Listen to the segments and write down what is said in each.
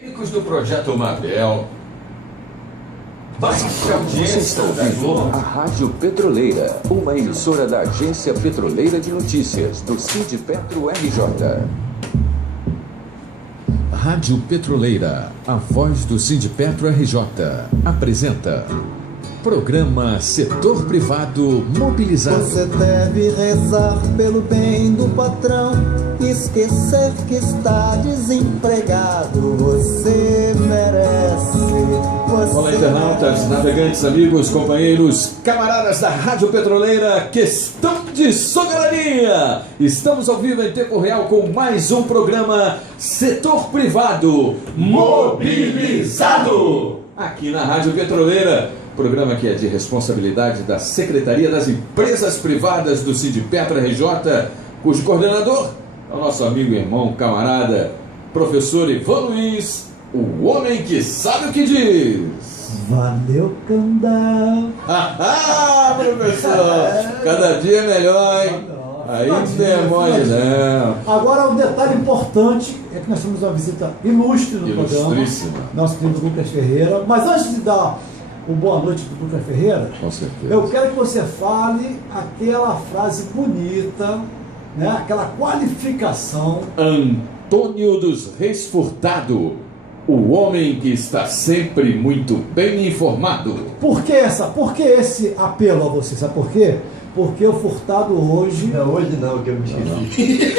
Técnicos do Projeto Mabel. Baixa a audiência da Globo. A Rádio Petroleira, uma emissora da Agência Petroleira de Notícias, do Sindipetro RJ. Rádio Petroleira, a voz do Sindipetro RJ, apresenta programa Setor Privado Mobilizado. Você deve rezar pelo bem do patrão, esquecer que está desempregado. Você merece. Olá, internautas, navegantes, amigos, companheiros, camaradas da Rádio Petroleira, questão de soberania. Estamos ao vivo em tempo real com mais um programa Setor Privado Mobilizado. Aqui na Rádio Petroleira, programa que é de responsabilidade da Secretaria das Empresas Privadas do Sindipetro RJ, cujo coordenador é o nosso amigo, irmão, camarada, professor Ivan Luiz, o homem que sabe o que diz. Valeu, Candal. Professor, cada dia é melhor, hein? Aí não tem mole, não. Agora, um detalhe importante é que nós temos uma visita ilustre no programa. Ilustríssima. Nosso querido Lucas Ferreira. Mas antes de dar uma boa noite para o Lucas Ferreira, Com certeza. eu quero que você fale aquela frase bonita, né? Aquela qualificação. Antônio dos Reis Furtado, o homem que está sempre muito bem informado. Por que esse apelo a você? Sabe por quê? Porque o Furtado hoje... Não, hoje não, que eu me esqueci.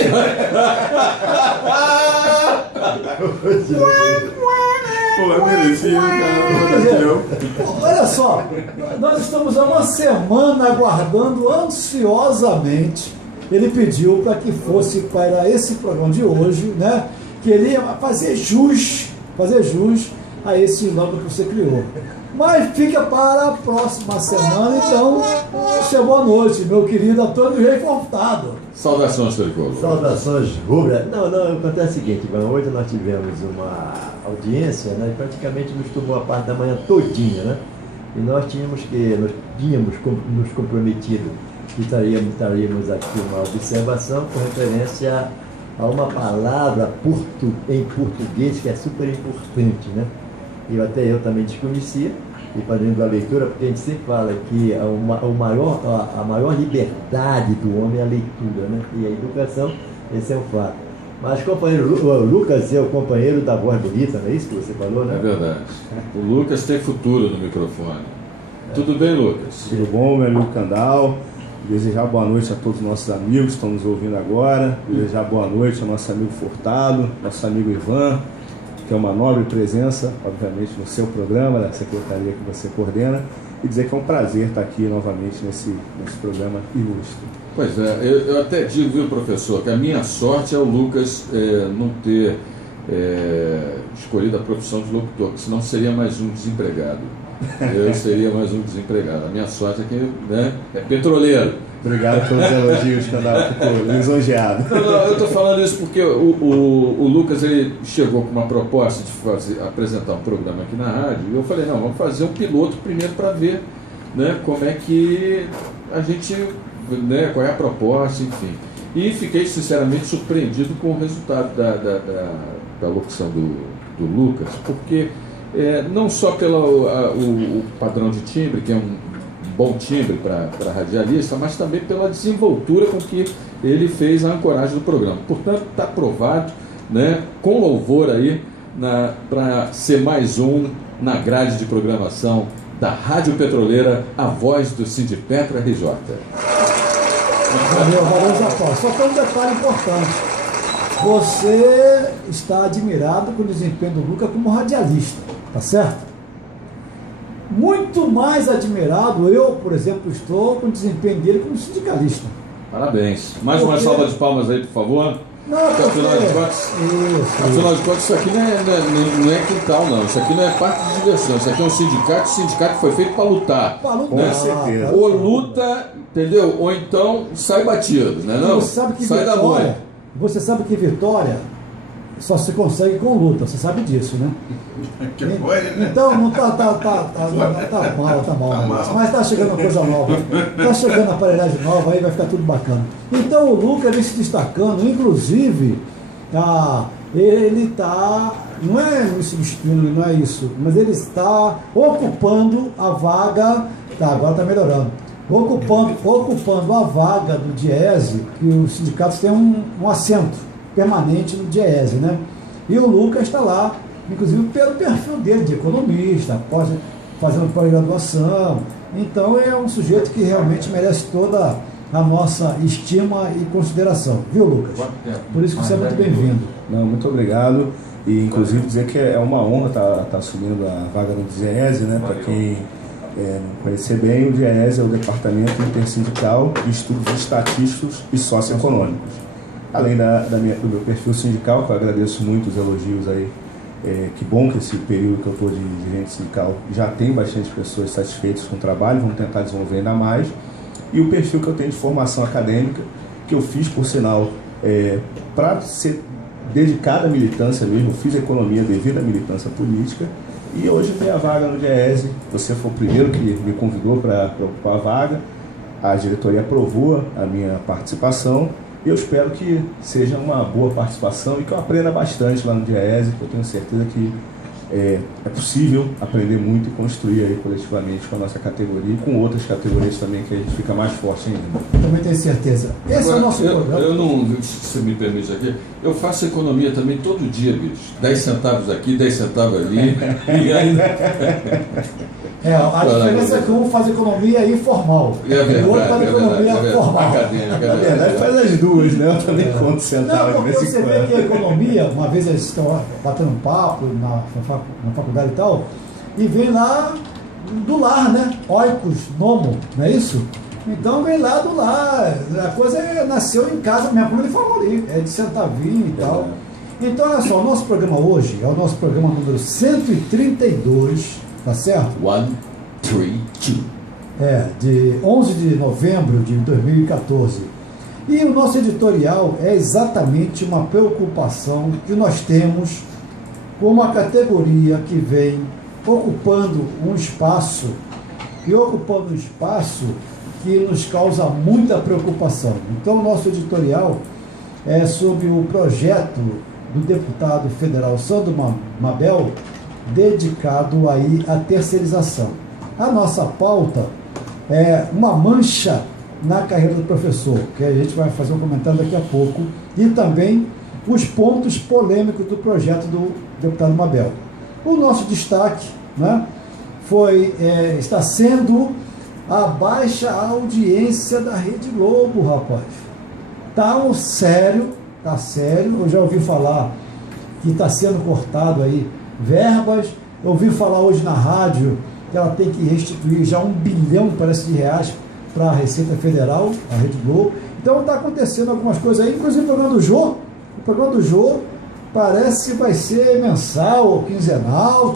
Pô, é merecido, cara. Olha só, nós estamos há uma semana aguardando ansiosamente. Ele pediu para que fosse para esse programa de hoje, né? Que ele ia fazer jus a esse nome que você criou. Mas fica para a próxima semana, então, seu boa noite, meu querido Antônio Reis Furtado. Saudações, Tricolor. Saudações rubras. Não, acontece o seguinte, Ivan, hoje nós tivemos uma audiência, né, e praticamente nos tomou a parte da manhã todinha, né? E nós tínhamos nos comprometido que traríamos aqui uma observação com referência a uma palavra em português que é super importante, né? Eu também desconhecia, e fazendo a leitura, porque a gente sempre fala que a maior liberdade do homem é a leitura, né? E a educação, esse é o fato. Mas o Lucas é o companheiro da voz bonita, não é isso que você falou, né? É verdade. O Lucas tem futuro no microfone. Tudo bem, Lucas? Tudo bom, meu amigo Candal? Desejar boa noite a todos os nossos amigos que estão nos ouvindo agora. Desejar boa noite ao nosso amigo Furtado, nosso amigo Ivan, que é uma nobre presença, obviamente, no seu programa, da secretaria que você coordena, e dizer que é um prazer estar aqui novamente nesse programa ilustre. Pois é, eu até digo, viu, professor, que a minha sorte é o Lucas não ter escolhido a profissão de locutor, porque senão seria mais um desempregado. Eu seria mais um desempregado. A minha sorte é que, né, é petroleiro. Obrigado pelos elogios, Candal, fico lisonjeado. Não, eu estou falando isso porque o Lucas ele chegou com uma proposta de apresentar um programa aqui na rádio, e eu falei, não, vamos fazer um piloto primeiro para ver, né, como é que a gente, né, qual é a proposta, enfim. E fiquei sinceramente surpreendido com o resultado da locução do Lucas, porque não só pelo o padrão de timbre, que é um bom timbre para radialista, mas também pela desenvoltura com que ele fez a ancoragem do programa. Portanto, está aprovado, né, com louvor aí, para ser mais um na grade de programação da Rádio Petroleira, a voz do Sindipetro RJ. Valeu, Japão. Só tem um detalhe importante. Você está admirado com o desempenho do Lucas como radialista, tá certo? Muito mais admirado, eu, por exemplo, estou com o desempenho dele como sindicalista. Parabéns. Mais uma salva de palmas aí, por favor. Não, Afinal de contas, isso aqui não é quintal, não. Isso aqui não é parque de diversão. Isso aqui é um sindicato. O sindicato foi feito para lutar. Com certeza. Ou luta, entendeu? Ou então sai batido, né? Não, você sabe que sai da mãe. Você sabe que vitória só se consegue com luta, você sabe disso, né? Que foi, né? Então não tá mal, mas tá chegando uma coisa nova, tá chegando a aparelhagem nova, aí vai ficar tudo bacana. Então o Lucas vem se destacando, inclusive ele está não é me substituindo, não é isso, mas ele está ocupando a vaga, agora está melhorando, ocupando a vaga do DIEESE, que os sindicatos têm um assento permanente no DIEESE, né? E o Lucas está lá, inclusive pelo perfil dele de economista, fazendo pós-graduação. Então é um sujeito que realmente merece toda a nossa estima e consideração, viu, Lucas? Por isso que você é muito bem-vindo. Não, muito obrigado. E inclusive dizer que é uma honra estar assumindo a vaga no DIEESE, né? Para quem não conhecer bem, o DIEESE é o Departamento Intersindical de Estudos Estatísticos e Socioeconômicos. Além do meu perfil sindical, que eu agradeço muito os elogios aí. Que bom que esse período que eu estou de dirigente sindical já tem bastante pessoas satisfeitas com o trabalho, vamos tentar desenvolver ainda mais. E o perfil que eu tenho de formação acadêmica, que eu fiz, por sinal, para ser dedicado à militância mesmo, eu fiz economia devido à militância política, e hoje tenho a vaga no DIEESE. Você foi o primeiro que me convidou para ocupar a vaga, a diretoria aprovou a minha participação, e eu espero que seja uma boa participação e que eu aprenda bastante lá no DIEESE, que eu tenho certeza que é possível aprender muito e construir aí coletivamente com a nossa categoria e com outras categorias também, que a gente fica mais forte ainda. Também tenho certeza. Esse agora, é o nosso programa. Eu não, se você me permite aqui, eu faço economia também todo dia, bicho. 10 centavos aqui, 10 centavos ali. E ainda... A diferença é que um faz economia informal. É verdade, o outro faz economia formal. Acadêmica, Na verdade, faz as duas, né? Eu também conto centavos. Não, porque você vê que a economia, uma vez eles estão batendo um papo na faculdade e tal, e vem lá do lar, né? Oikos, nomo, não é isso? Então vem lá do lar. A coisa nasceu em casa mesmo, como ele falou ali, de centavinho e tal. Então, olha só, o nosso programa hoje é o nosso programa número 132, tá certo? 132. De 11 de novembro de 2014. E o nosso editorial é exatamente uma preocupação que nós temos com uma categoria que vem ocupando um espaço que nos causa muita preocupação. Então, o nosso editorial é sobre o projeto do deputado federal Sandro Mabel, dedicado aí à terceirização. A nossa pauta é uma mancha na carreira do professor, que a gente vai fazer um comentário daqui a pouco, e também os pontos polêmicos do projeto do deputado Mabel. O nosso destaque, né, está sendo a baixa audiência da Rede Globo, rapaz. Tá sério, eu já ouvi falar que está sendo cortado aí verbas. Eu ouvi falar hoje na rádio que ela tem que restituir já 1 bilhão, parece, de reais para a Receita Federal, a Rede Globo. Então está acontecendo algumas coisas aí, inclusive o programa do Jô parece que vai ser mensal ou quinzenal,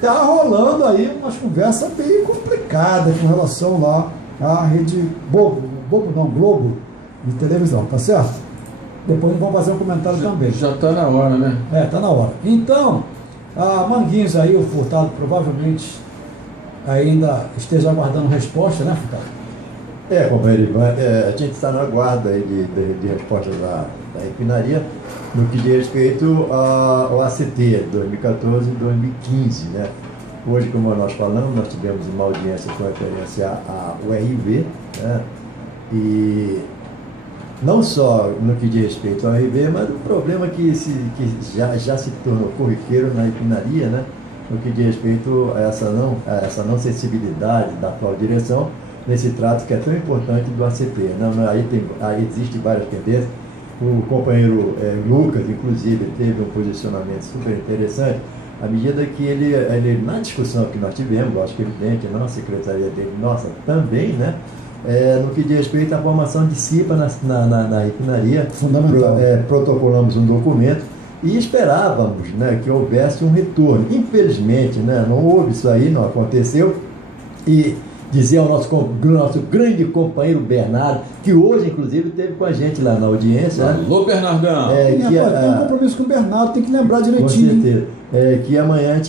tá rolando aí umas conversas bem complicadas com relação lá à Rede Globo de televisão, tá certo? Depois vamos fazer um comentário também. Já está na hora, né? Está na hora. Então, a Manguinhos aí, o Furtado, provavelmente ainda esteja aguardando resposta, né, Furtado? Companheiro Ivan, a gente está na guarda aí de resposta da refinaria no que diz respeito ao ACT de 2014 e 2015, né? Hoje, como nós falamos, nós tivemos uma audiência com referência ao RV, né? E não só no que diz respeito ao RV, mas o problema que já se tornou corriqueiro na refinaria, né? No que diz respeito a essa não sensibilidade da atual direção nesse trato que é tão importante do ACT. Aí existem várias tendências. O companheiro Lucas, inclusive, teve um posicionamento super interessante, à medida que ele na discussão que nós tivemos, acho que evidente, na secretaria dele, nossa, também, né? No que diz respeito à formação de CIPA na refinaria, protocolamos um documento e esperávamos, né, que houvesse um retorno. Infelizmente, né, não houve isso aí, não aconteceu. E dizer ao nosso grande companheiro Bernardo, que hoje, inclusive, esteve com a gente lá na audiência. Alô, Bernardão! Tem um compromisso com o Bernardo, tem que lembrar direitinho. Com certeza. Que amanhã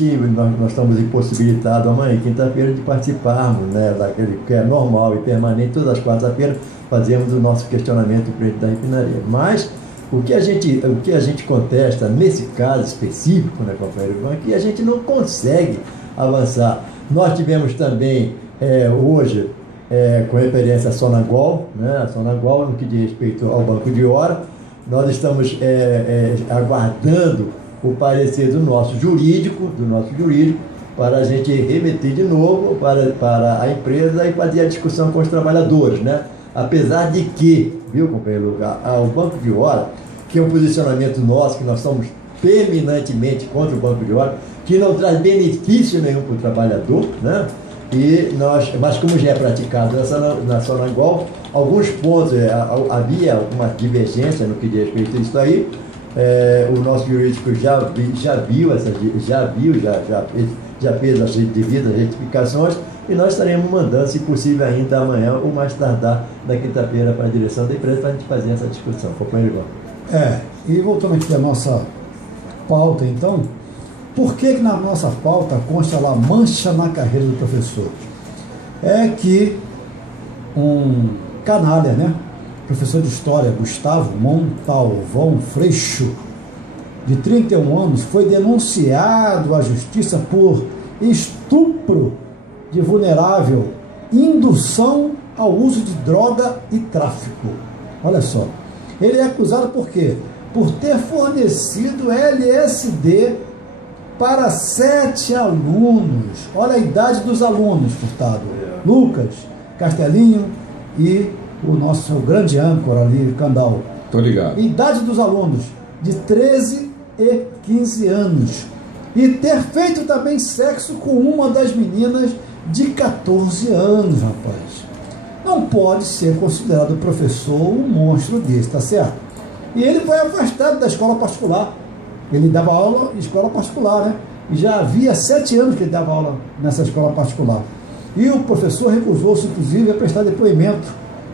nós estamos impossibilitados, amanhã, quinta-feira, de participarmos, né, daquele que é normal e permanente, todas as quartas-feiras fazemos o nosso questionamento em frente da refinaria. Mas O que a gente contesta nesse caso específico, né, companheiro, é que a gente não consegue avançar. Nós tivemos também, hoje, com referência à Sonangol, né, a Sonangol, no que diz respeito ao banco de hora, nós estamos aguardando o parecer do nosso jurídico, para a gente remeter de novo para a empresa e fazer a discussão com os trabalhadores, né? Apesar de que, viu, companheiro, o banco de hora, que é um posicionamento nosso, que nós somos terminantemente contra o banco de hora, que não traz benefício nenhum para o trabalhador, né? Mas como já é praticado na Sonangol, alguns pontos, havia uma divergência no que diz respeito a isso aí. O nosso jurídico já fez as devidas retificações e nós estaremos mandando, se possível ainda amanhã ou mais tardar na quinta-feira para a direção da empresa para a gente fazer essa discussão. Companheiro Ivan. E voltando aqui à nossa pauta, então, por que na nossa pauta consta lá mancha na carreira do professor? É que um canalha, né? Professor de História, Gustavo Montalvão Freixo, de 31 anos, foi denunciado à justiça por estupro de vulnerável, indução ao uso de droga e tráfico. Olha só. Ele é acusado por quê? Por ter fornecido LSD para 7 alunos. Olha a idade dos alunos, Furtado. Lucas, Castelinho e o nosso grande âncora ali, Candal. Tô ligado. Idade dos alunos, de 13 e 15 anos. E ter feito também sexo com uma das meninas de 14 anos, rapaz. Não pode ser considerado professor um monstro desse, tá certo? E ele foi afastado da escola particular. Ele dava aula em escola particular, né? E já havia 7 anos que ele dava aula nessa escola particular. E o professor recusou-se, inclusive, a prestar depoimento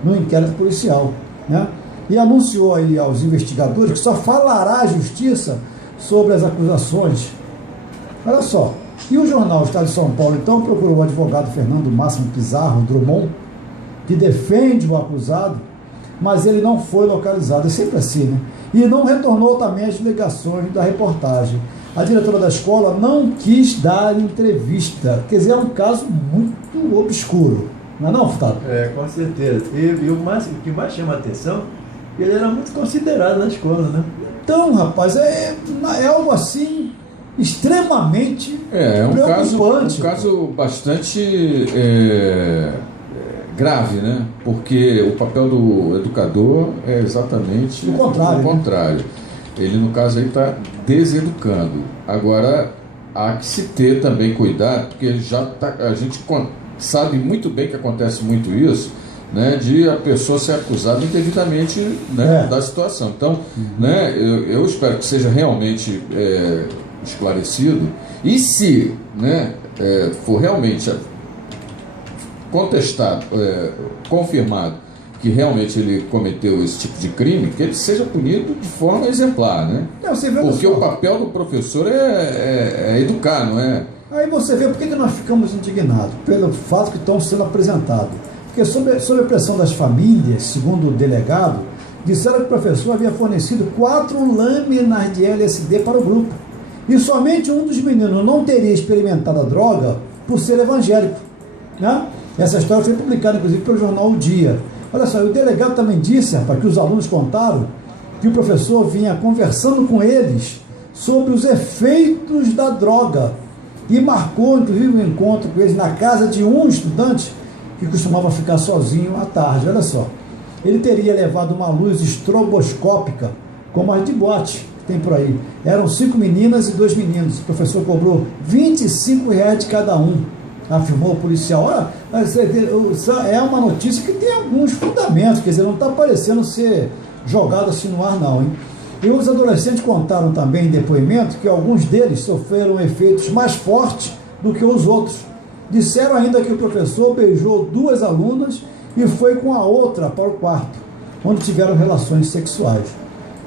no inquérito policial, né? E anunciou aí aos investigadores que só falará à justiça sobre as acusações. Olha só. E o jornal Estado de São Paulo, então, procurou o advogado Fernando Máximo Pizarro Drummond, que defende o acusado, mas ele não foi localizado, é sempre assim, né? E não retornou também às ligações da reportagem. A diretora da escola não quis dar entrevista, quer dizer, é um caso muito obscuro, não é não, Furtado? Com certeza. E o que mais chama a atenção, ele era muito considerado na escola, né? Então, rapaz, é algo assim extremamente preocupante. Um caso bastante grave, né? Porque o papel do educador é exatamente o contrário. Ele, no caso, está deseducando. Agora, há que se ter também cuidado, porque a gente sabe muito bem que acontece muito isso, né, de a pessoa ser acusada indevidamente, né, da situação. Então, né, eu espero que seja realmente esclarecido. E se, né, for realmente contestado, confirmado que realmente ele cometeu esse tipo de crime, que ele seja punido de forma exemplar, né? Porque o papel do professor é educar, não é? Aí você vê por que nós ficamos indignados, pelo fato que estão sendo apresentados. Porque sob a pressão das famílias, segundo o delegado, disseram que o professor havia fornecido 4 lâminas de LSD para o grupo. E somente um dos meninos não teria experimentado a droga por ser evangélico, né? Essa história foi publicada, inclusive, pelo jornal O Dia. Olha só, o delegado também disse, rapaz, que os alunos contaram que o professor vinha conversando com eles sobre os efeitos da droga e marcou, inclusive, um encontro com eles na casa de um estudante que costumava ficar sozinho à tarde. Olha só, ele teria levado uma luz estroboscópica, como as de boate que tem por aí. Eram 5 meninas e 2 meninos. O professor cobrou R$25 de cada um, afirmou o policial. Olha, é uma notícia que tem alguns fundamentos, quer dizer, não está parecendo ser jogado assim no ar não, hein? E os adolescentes contaram também em depoimento que alguns deles sofreram efeitos mais fortes do que os outros. Disseram ainda que o professor beijou 2 alunas e foi com a outra para o quarto, onde tiveram relações sexuais.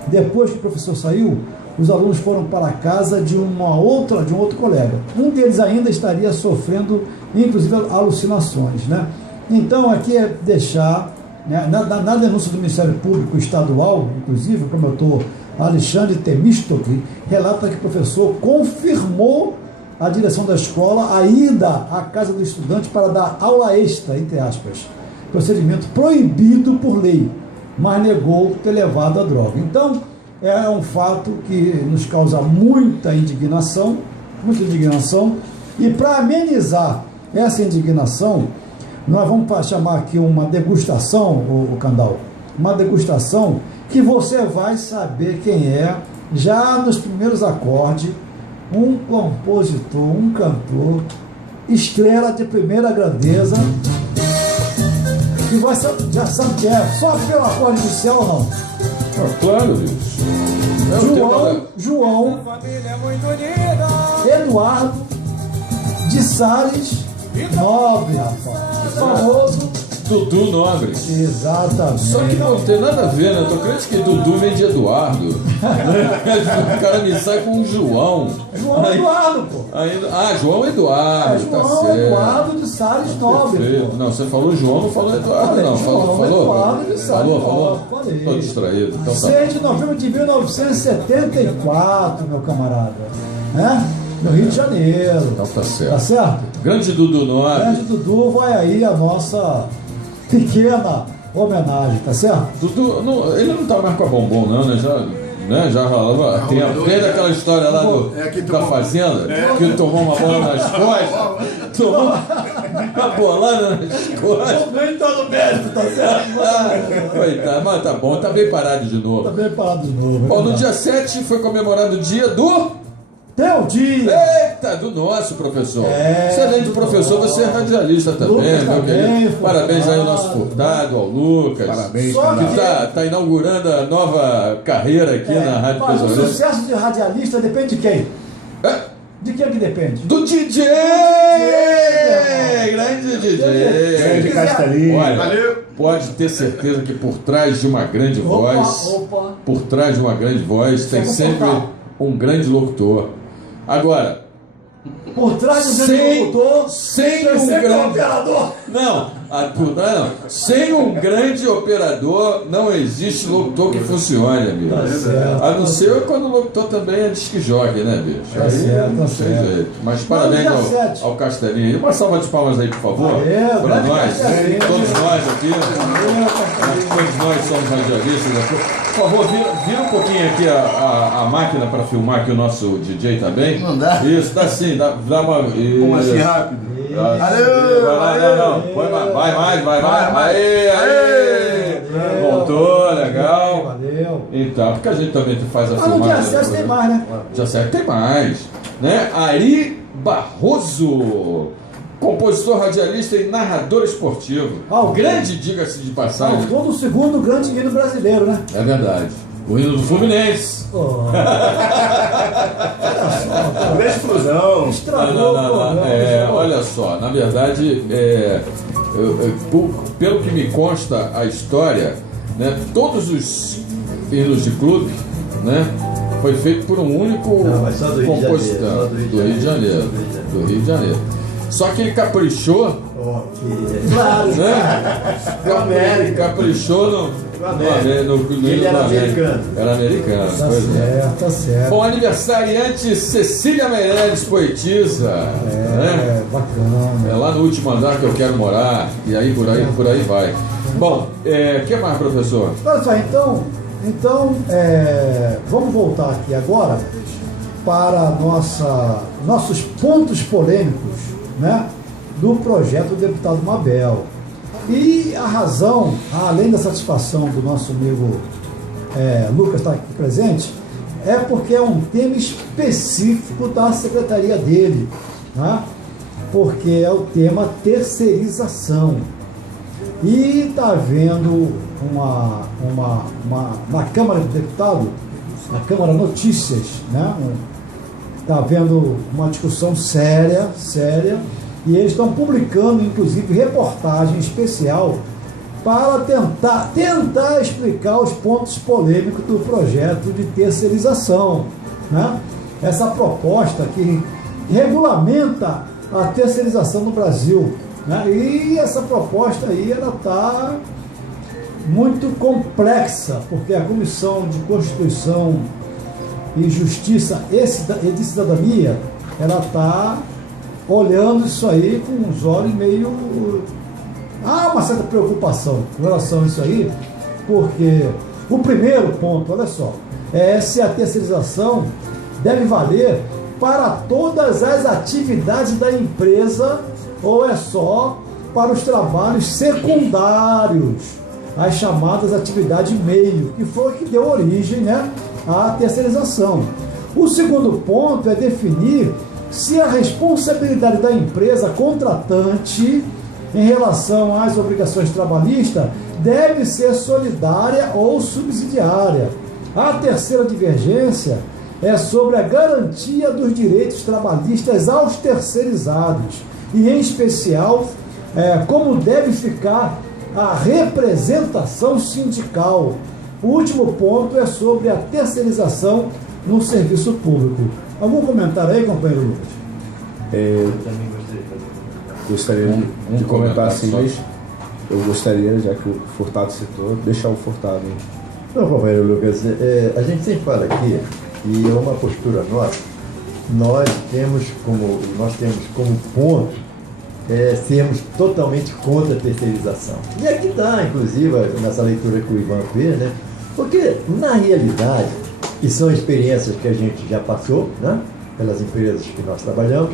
Depois que o professor saiu, os alunos foram para a casa de um outro colega. Um deles ainda estaria sofrendo, inclusive, alucinações, né? Então, aqui é deixar né, na denúncia do Ministério Público Estadual, inclusive, promotor Alexandre Temístocles, relata que o professor confirmou a direção da escola a ida à casa do estudante para dar aula extra, entre aspas, procedimento proibido por lei, mas negou ter levado a droga. Então, é um fato que nos causa muita indignação, e para amenizar essa indignação, nós vamos chamar aqui uma degustação, o Candal, uma degustação que você vai saber quem é, já nos primeiros acordes, um compositor, um cantor, estrela de primeira grandeza, que vai ser, já sabe que é, só pelo acorde inicial ou não? Claro, bicho. João Eduardo de Salles Nobre, rapaz. Famoso Dudu Nobre. Exatamente. Só que não tem nada a ver, né? Eu tô crente que Dudu vem de Eduardo. O cara me sai com um João. João Eduardo, pô. João Eduardo. João tá certo. Eduardo de Salles Nobre. Não, você falou João, não falou Eduardo, não. Falou? Eduardo de Salles Falou? Falei. Tô distraído. Então, 6 de novembro de 1974, meu camarada. No Rio de Janeiro. Então tá certo. Tá certo? Grande Dudu Nobre. Grande Dudu, vai aí a nossa pequena homenagem, tá certo? Dudu, ele não tá mais com a Bombom, não, né? Já rolava tempo. Desde aquela história lá da fazenda, que ele tomou uma bola nas costas. Tomou uma bolada nas costas. Nem tá no médico, tá certo? Coitado, mas tá bom, tá bem parado de novo. Tá bem parado de novo. Bom, no dia 7 foi comemorado o dia do... Teu dia! Eita, do nosso professor. Excelente professor, você é radialista também, meu querido. Parabéns aí ao nosso Furtado, ao Lucas. Parabéns. Que tá inaugurando a nova carreira aqui na Rádio Mas o Pesoura. sucesso de radialista depende de quem? De quem que depende? Do DJ! Grande DJ! Grande Castelinho. Olha, Valeu. pode ter certeza que por trás de uma grande voz, por trás de uma grande voz, tem sempre um grande locutor. Agora, por trás do grande locutor, sem um sempre grande operador. Sem um grande operador não existe locutor que funcione, amigo. certo. A não ser quando o locutor também é disc jockey, né, bicho? Tá certo, não tá tem certo. jeito. Mas parabéns ao Castelinho. Uma salva de palmas aí, por favor. Para nós, todos nós aqui. Todos nós somos radialistas. Por favor, vira um pouquinho aqui a máquina para filmar que o nosso DJ tá bem. Não dá? Isso, dá sim, dá uma. Como assim rápido? Valeu! Vai mais. Aê! Voltou, legal. Valeu. Então, porque a gente também faz a Mas no filmagem. dia 7 tem mais, né? Dia 7 tem mais. Né? Ari Barroso, compositor, radialista e narrador esportivo. Grande, diga-se de passagem. Autor do segundo grande hino brasileiro, né? É verdade. O hino do Fluminense. Explosão. Estragou o programa. Olha só, na verdade, pelo que me consta a história, né, todos os hinos de clube, né, foi feito por um único mas só do Rio de compositor. Janeiro, Do Rio de Janeiro. Só que ele caprichou, Claro. né? Caprichou no Ele era americano. Era americano, Tá pois é. certo, tá certo. Bom, aniversariante Cecília Meirelles, poetisa. Né? Bacana. É lá no último andar que eu quero morar. E aí por aí vai. Bom, o que mais, professor? Olha só, então vamos voltar aqui agora para nossos pontos polêmicos, né, do projeto do deputado Mabel. E a razão, além da satisfação do nosso amigo Lucas estar aqui presente, é porque é um tema específico da secretaria dele, né? Porque é o tema terceirização. E está havendo na Câmara de Deputados, na Câmara Notícias, né? Está havendo uma discussão séria, e eles estão publicando, inclusive, reportagem especial para tentar explicar os pontos polêmicos do projeto de terceirização, né? Essa proposta que regulamenta a terceirização no Brasil, né? E essa proposta aí, ela está muito complexa, porque a Comissão de Constituição e Justiça e de Cidadania, ela está olhando isso aí com uns olhos meio... Há uma certa preocupação com relação a isso aí, porque o primeiro ponto, olha só, é se a terceirização deve valer para todas as atividades da empresa ou é só para os trabalhos secundários, as chamadas atividades meio, que foi o que deu origem, né, à terceirização. O segundo ponto é definir se a responsabilidade da empresa contratante em relação às obrigações trabalhistas deve ser solidária ou subsidiária. A terceira divergência é sobre a garantia dos direitos trabalhistas aos terceirizados e, em especial, como deve ficar a representação sindical. O último ponto é sobre a terceirização no serviço público. Algum comentário aí, companheiro Lucas? Eu também gostaria de Gostaria de comentar assim, mas eu gostaria, já que o Furtado citou, deixar o Furtado. Não, companheiro Lucas, a gente sempre fala aqui, e é uma postura nossa, nós temos como ponto sermos totalmente contra a terceirização. E aqui está, inclusive, nessa leitura que o Ivan fez, né? Porque, na realidade, e são experiências que a gente já passou, né? Pelas empresas que nós trabalhamos,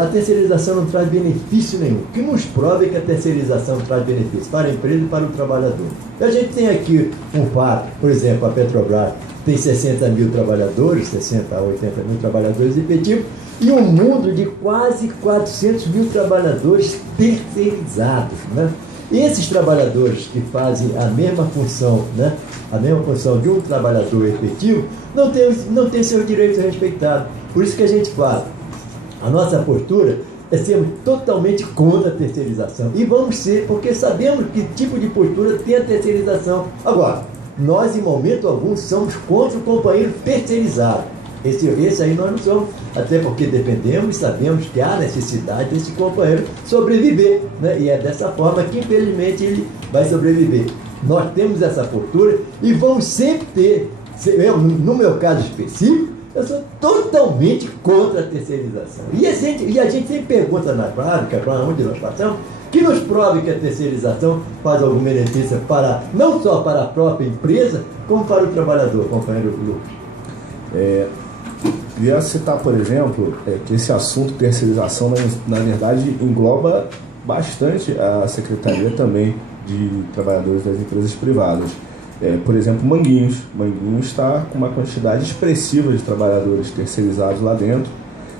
a terceirização não traz benefício nenhum. O que nos prova é que a terceirização traz benefício para a empresa e para o trabalhador. E a gente tem aqui um fato, por exemplo, a Petrobras tem 60 mil trabalhadores, 60 a 80 mil trabalhadores efetivos, e um mundo de quase 400 mil trabalhadores terceirizados, né? Esses trabalhadores que fazem a mesma função, né? A mesma função de um trabalhador efetivo, não tem seus direitos respeitados. Por isso que a gente fala, a nossa postura é ser totalmente contra a terceirização. E vamos ser, porque sabemos que tipo de postura tem a terceirização. Agora, nós em momento algum somos contra o companheiro terceirizado. Esse aí nós não somos, até porque dependemos e sabemos que há necessidade desse companheiro sobreviver, né? E é dessa forma que infelizmente ele vai sobreviver. Nós temos essa postura e vamos sempre ter, no meu caso específico, eu sou totalmente contra a terceirização. E a gente sempre pergunta na fábrica, para onde nós passamos, que nos prove que a terceirização faz algum benefício não só para a própria empresa, como para o trabalhador, companheiro Lucas. Queria citar, por exemplo, que esse assunto terceirização, na verdade, engloba bastante a Secretaria também de Trabalhadores das Empresas Privadas. Por exemplo, Manguinhos está com uma quantidade expressiva de trabalhadores terceirizados lá dentro,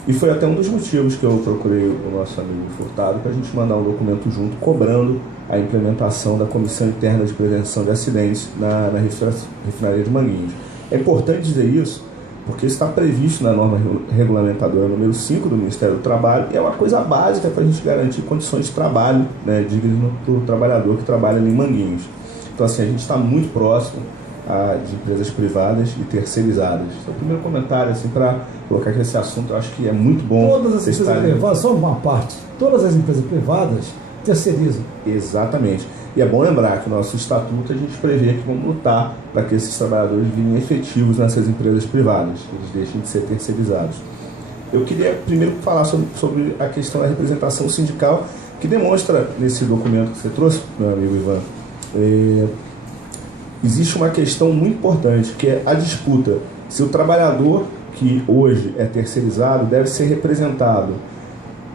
e foi até um dos motivos que eu procurei o nosso amigo Furtado para a gente mandar um documento junto cobrando a implementação da Comissão Interna de Prevenção de Acidentes na refinaria de Manguinhos. É importante dizer isso porque está previsto na norma regulamentadora número 5 do Ministério do Trabalho, e é uma coisa básica para a gente garantir condições de trabalho, né, dignas para o trabalhador que trabalha ali em Manguinhos. Então, assim, a gente está muito próximo de empresas privadas e terceirizadas. Então, o primeiro comentário, assim, para colocar que esse assunto, eu acho que é muito bom. Todas as empresas privadas, só uma parte, todas as empresas privadas terceirizam. Exatamente. E é bom lembrar que no nosso estatuto a gente prevê que vamos lutar para que esses trabalhadores virem efetivos nessas empresas privadas, que eles deixem de ser terceirizados. Eu queria primeiro falar sobre a questão da representação sindical, que demonstra nesse documento que você trouxe, meu amigo Ivan, existe uma questão muito importante, que é a disputa se o trabalhador que hoje é terceirizado deve ser representado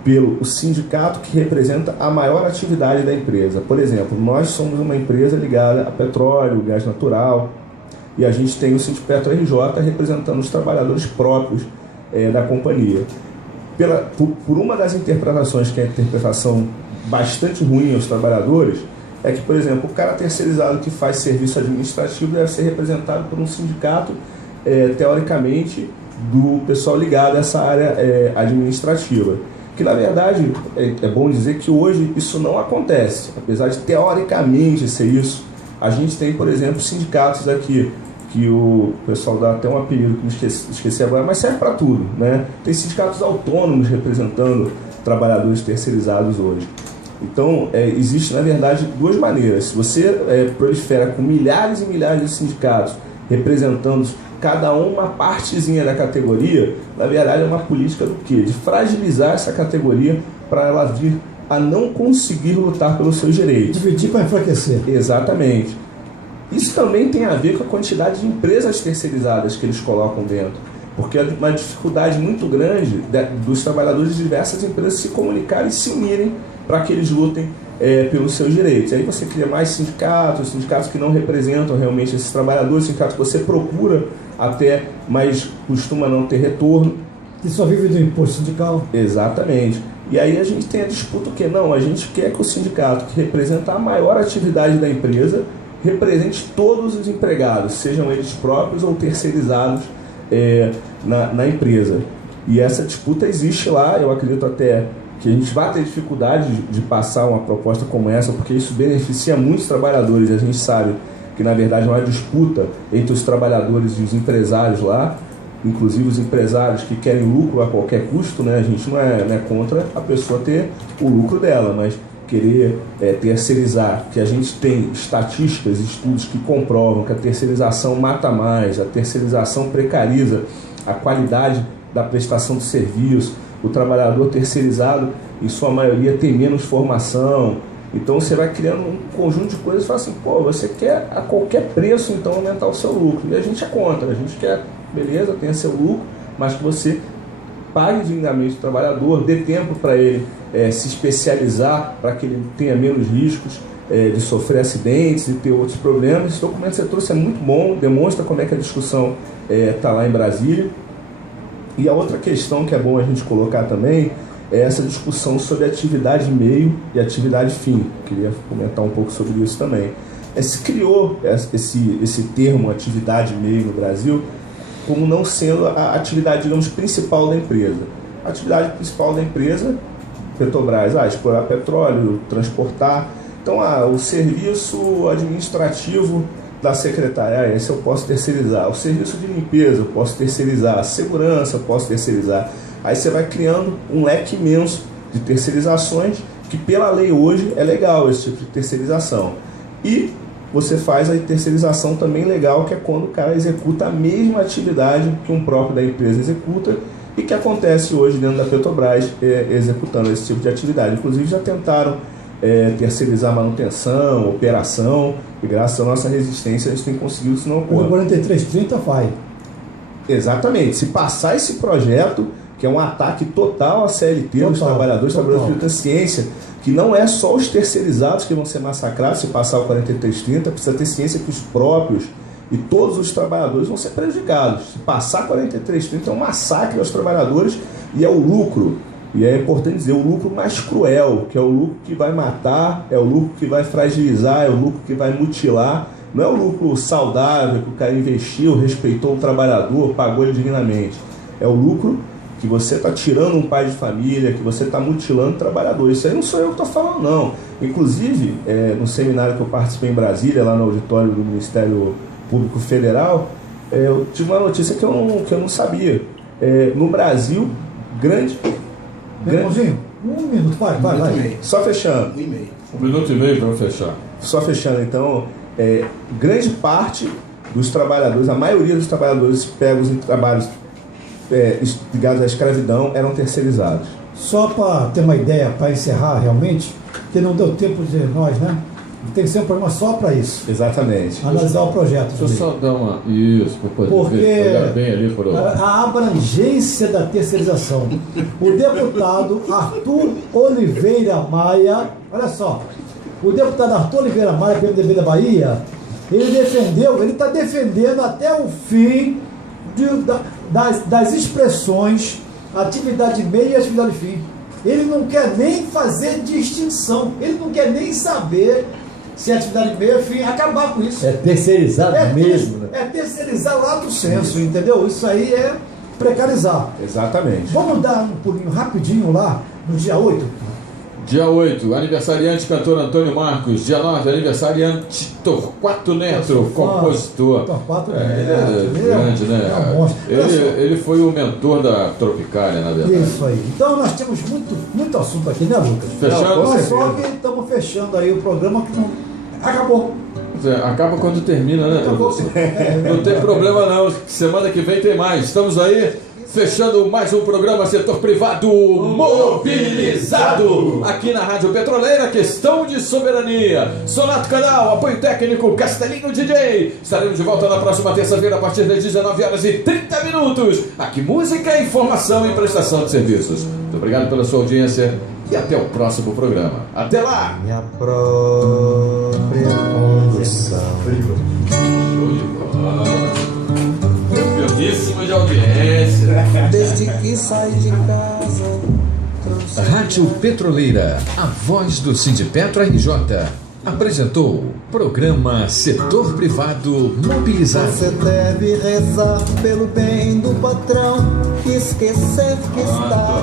pelo sindicato que representa a maior atividade da empresa. Por exemplo, nós somos uma empresa ligada a petróleo, gás natural, e a gente tem o Sindipetro RJ representando os trabalhadores próprios da companhia. Por uma das interpretações, que é a interpretação bastante ruim aos trabalhadores, é que, por exemplo, o cara terceirizado que faz serviço administrativo deve ser representado por um sindicato, teoricamente, do pessoal ligado a essa área administrativa. Que, na verdade, é bom dizer que hoje isso não acontece. Apesar de, teoricamente, ser isso, a gente tem, por exemplo, sindicatos aqui, que o pessoal dá até um apelido que me esqueci agora, mas serve para tudo, né? Tem sindicatos autônomos representando trabalhadores terceirizados hoje. Então, existe, na verdade, duas maneiras. Se você prolifera com milhares e milhares de sindicatos representando cada uma partezinha da categoria, na verdade é uma política do quê? De fragilizar essa categoria para ela vir a não conseguir lutar pelos seus direitos. Dividir para enfraquecer. Exatamente. Isso também tem a ver com a quantidade de empresas terceirizadas que eles colocam dentro. Porque é uma dificuldade muito grande dos trabalhadores de diversas empresas se comunicarem e se unirem para que eles lutem pelos seus direitos. E aí você cria mais sindicatos que não representam realmente esses trabalhadores, sindicatos que você procura até, mas costuma não ter retorno. Que só vive do imposto sindical. Exatamente. E aí a gente tem a disputa que não, a gente quer que o sindicato que representa a maior atividade da empresa represente todos os empregados, sejam eles próprios ou terceirizados na empresa. E essa disputa existe lá, eu acredito até que a gente vai ter dificuldade de passar uma proposta como essa, porque isso beneficia muitos trabalhadores, e a gente sabe que na verdade é uma disputa entre os trabalhadores e os empresários lá, inclusive os empresários que querem lucro a qualquer custo, né? A gente não é contra a pessoa ter o lucro dela, mas querer terceirizar, que a gente tem estatísticas, estudos que comprovam que a terceirização mata mais, a terceirização precariza a qualidade da prestação de serviço, o trabalhador terceirizado, em sua maioria, tem menos formação. Então você vai criando um conjunto de coisas e fala assim, pô, você quer a qualquer preço então aumentar o seu lucro. E a gente é contra, a gente quer, beleza, tenha seu lucro, mas que você pague dignamente o trabalhador, dê tempo para ele se especializar, para que ele tenha menos riscos de sofrer acidentes e ter outros problemas. Esse documento que você trouxe é muito bom, demonstra como é que a discussão está lá em Brasília. E a outra questão que é bom a gente colocar também é essa discussão sobre atividade meio e atividade fim. Queria comentar um pouco sobre isso também. Se criou esse termo atividade meio no Brasil como não sendo a atividade, digamos, principal da empresa. A atividade principal da empresa, Petrobras, explorar petróleo, transportar. Então, o serviço administrativo da secretária, esse eu posso terceirizar. O serviço de limpeza eu posso terceirizar. A segurança eu posso terceirizar. Aí você vai criando um leque imenso de terceirizações que pela lei hoje é legal esse tipo de terceirização. E você faz a terceirização também legal, que é quando o cara executa a mesma atividade que um próprio da empresa executa e que acontece hoje dentro da Petrobras executando esse tipo de atividade. Inclusive já tentaram terceirizar manutenção, operação, e graças à nossa resistência a gente tem conseguido isso não ocorrer. O 4330 vai. Exatamente. Se passar esse projeto, que é um ataque total à CLT, os trabalhadores que têm ciência, que não é só os terceirizados que vão ser massacrados se passar o 4330, precisa ter ciência que os próprios e todos os trabalhadores vão ser prejudicados. Se passar 4330 é um massacre aos trabalhadores e é o lucro, e é importante dizer, o lucro mais cruel, que é o lucro que vai matar, é o lucro que vai fragilizar, é o lucro que vai mutilar, não é o lucro saudável que o cara investiu, respeitou o trabalhador, pagou ele dignamente, é o lucro que você está tirando um pai de família, que você está mutilando o trabalhador. Isso aí não sou eu que estou falando, não. Inclusive, no seminário que eu participei em Brasília, lá no auditório do Ministério Público Federal, eu tive uma notícia que eu não sabia. No Brasil, grande... Irmãozinho, um minuto, vai. Só fechando. 1 minuto e meio para fechar. Só fechando, então, grande parte dos trabalhadores, a maioria dos trabalhadores pegos em trabalhos ligados à escravidão eram terceirizados. Só para ter uma ideia, para encerrar realmente, que não deu tempo de nós, né? Tem que ser um programa só para isso. Exatamente. Analisar o projeto. Deixa eu só dar uma... Isso, para poder olhar bem ali para a abrangência da terceirização. O deputado Arthur Oliveira Maia, olha só, o deputado Arthur Oliveira Maia, PMDB da Bahia, ele está defendendo até o fim das expressões atividade meio e atividade fim. Ele não quer nem fazer distinção, ele não quer nem saber se a atividade meio é fim, acabar com isso. É terceirizado mesmo, né? É terceirizar lato senso, entendeu? Isso aí é precarizar. Exatamente. Vamos dar um pulinho rapidinho lá, no dia 8. Dia 8, aniversariante cantor Antônio Marcos. Dia 9, aniversariante Torquato Neto, compositor. Torquato Ele é grande, né? É um monstro. Ele foi o mentor da Tropicália, na verdade. Isso aí. Então nós temos muito assunto aqui, né, Lucas? Fechando? Mas só que estamos fechando aí o programa que não. Acabou. Acaba quando termina, né, Acabou. professor? Não tem problema não. Semana que vem tem mais. Estamos aí. Fechando mais um programa Setor Privado Mobilizado aqui na Rádio Petroleira, questão de soberania. Sonato Canal, apoio técnico Castelinho DJ. Estaremos de volta na próxima terça-feira a partir das 19h30. Aqui música, informação e prestação de serviços. Muito obrigado pela sua audiência e até o próximo programa. Até lá! Minha própria condição. Show de bola. Campeoníssimo de audiência. Desde que saí de casa. Rádio Petroleira, a voz do Sindipetro RJ. Apresentou programa Setor Privado Mobilizado. Você deve rezar pelo bem do patrão, esquecer que está